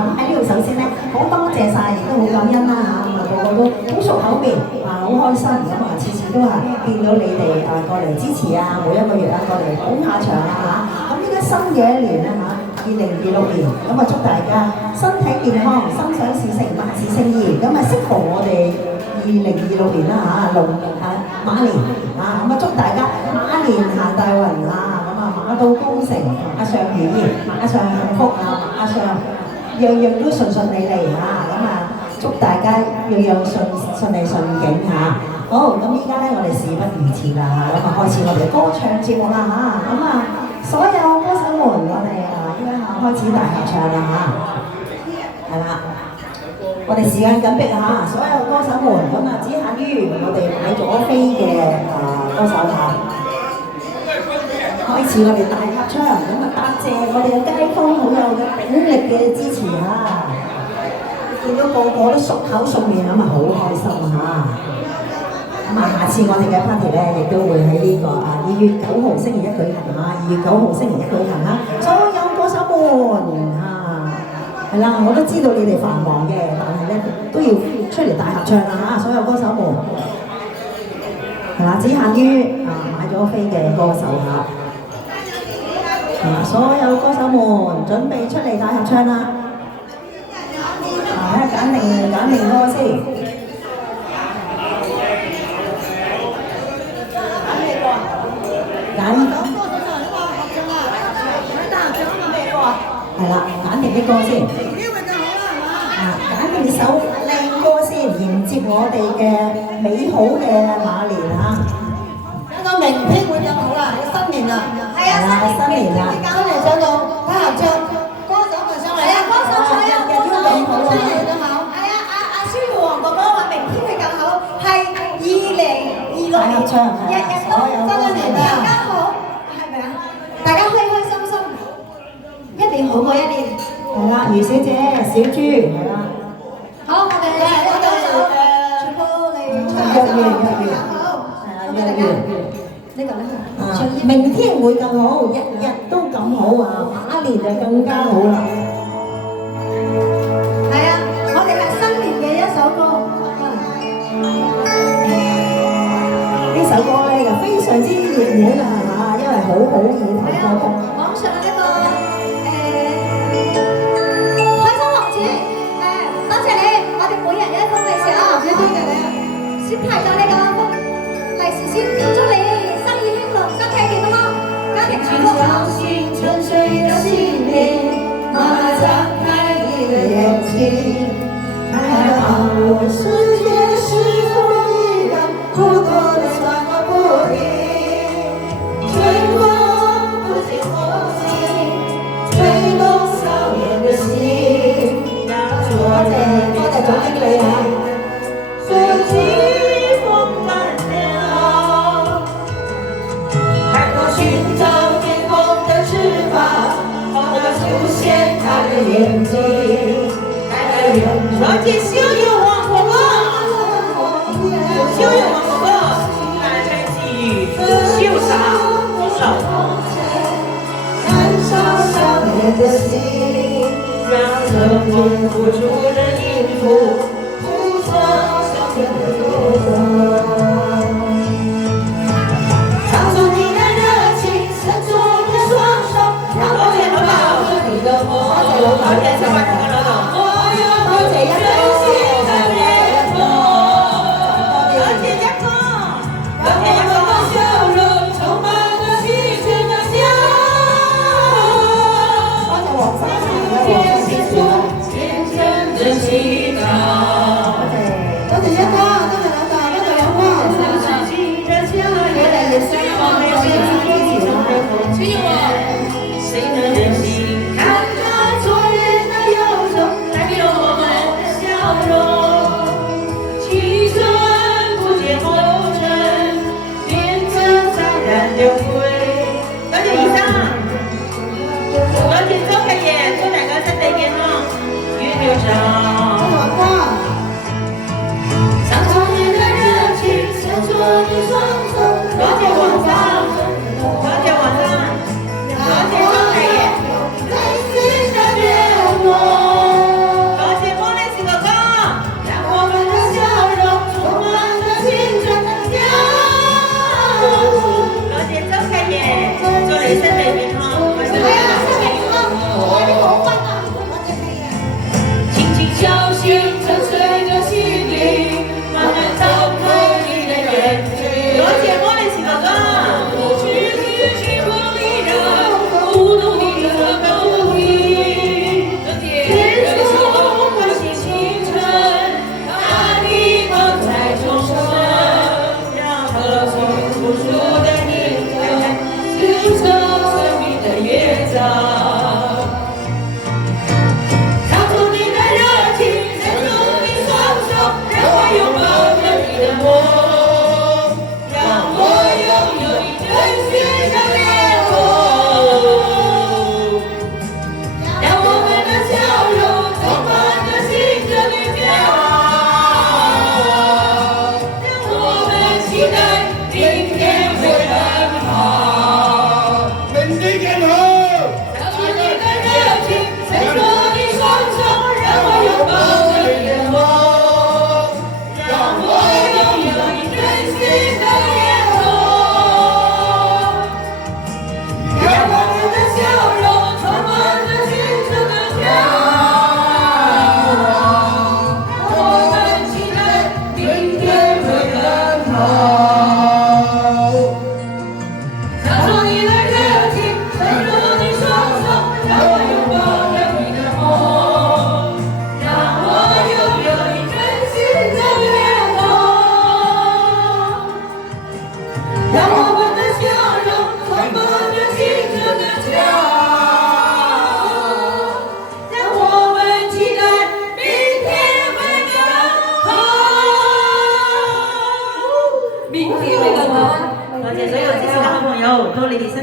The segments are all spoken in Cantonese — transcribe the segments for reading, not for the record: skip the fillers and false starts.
咁喺呢度首先咧，好多謝晒，亦都好感恩啦嚇，咁啊個個都好熟口面，好開心咁啊，次次都係見到你哋過嚟支持啊，每一個月過嚟捧下場啊嚇，咁依家新嘅一年咧嚇，2026年，咁啊祝大家身體健康，心想事成，萬事勝意，咁啊適逢我哋2026年啦嚇，馬年啊，咁啊祝大家馬年行大運啊，咁啊馬到功成，馬上如意，馬上幸福啊，馬上樣樣都順順利利啊，咁啊祝大家樣樣順利順境嚇。好，咁依家咧我哋事不宜遲啦嚇，咁啊開始我哋歌唱節目啦嚇，咁啊所有歌手們，我哋依家開始大合唱啦嚇，係啦。我哋時間緊迫嚇，所有歌手們咁啊，只限於我哋買咗飛嘅歌手嚇，開始我哋大合唱，咁啊答謝我哋嘅街坊好友嘅鼎力嘅支持嚇，見到個個都熟口熟面咁啊，好開心嚇。咁啊，下次我哋嘅 party 咧，亦都會喺呢個2月9號星期一舉行嚇，2月9號星期一舉行嚇，所有歌手們嚇。係啦，我都知道你哋繁忙嘅，但係咧都要出嚟大合唱啦嚇，所有歌手們係啦，只限於買咗飛嘅歌手嚇，係啦，所有歌手們準備出嚟大合唱啦，睇下揀定歌先。係啦，揀定啲歌先。揀定首靚歌先，迎接我哋嘅美好嘅馬年嚇。等到明天會更好啦，新年啦。係啊，新年啦。新年上到睇合唱，歌手咪上嚟。係啊，歌手上啊，歌手新年更好。係啊，蕭耀煌哥哥話明天會更好，係2026年，日日都新一年更加好，係咪啊？大家開開心心。一年好過一年，係啦，余小姐、小豬，係啦。好，我哋全部嚟唱約完，好，係啦，約完。呢個明天會更好，日日都咁好啊，馬年就更加好啦。係啊，我哋係新年嘅一首歌。呢首歌咧就非常之熱門啊嚇，因為好意頭歌曲。網上呢個。先派咗呢個利是先，祝你生意興隆，身體健康，家庭幸福。相信沉睡的心靈，慢慢張開你的眼睛，看看我世界是否依然不斷地轉個不停，春風不解風情，吹動少年的心。多謝總經理啊！眼睛，而且逍遙王婆婆，逍遙王婆婆，男人寄予秀洒老，燃燒少年的心，讓這豐付出的音符譜成少年的歌聲。唱出你的熱情，伸出你的雙手，讓我見到你的夢。多謝小花同嘅老豆，多謝一哥，多謝一哥，多謝一哥，笑容充滿了新鮮的笑，多謝黃生嘅天使天真的祈禱，多謝一哥，多謝老豆，多謝兩哥，佢哋亦希望你可以支持我，支持我，誰能忍心？多謝周啟賢，祝大家身體健康，月月長。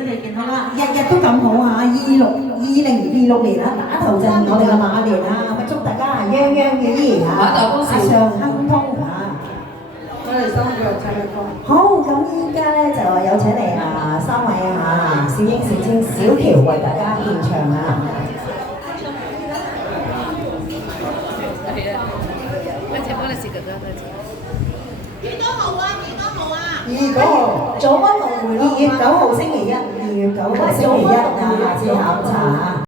體健康。係啦，日日都咁好啊！2026年啊，打頭陣我哋嘅馬年啊，咁祝大家係樣樣嘅依然啊，時常亨通啊！我哋3個人唱嘅歌。好，咁依家咧就有請嚟啊3位啊小英、小青、小喬為大家獻唱啊！2月9號，早安龍回2月9號星期一，2月9號星期一啊，下次考察。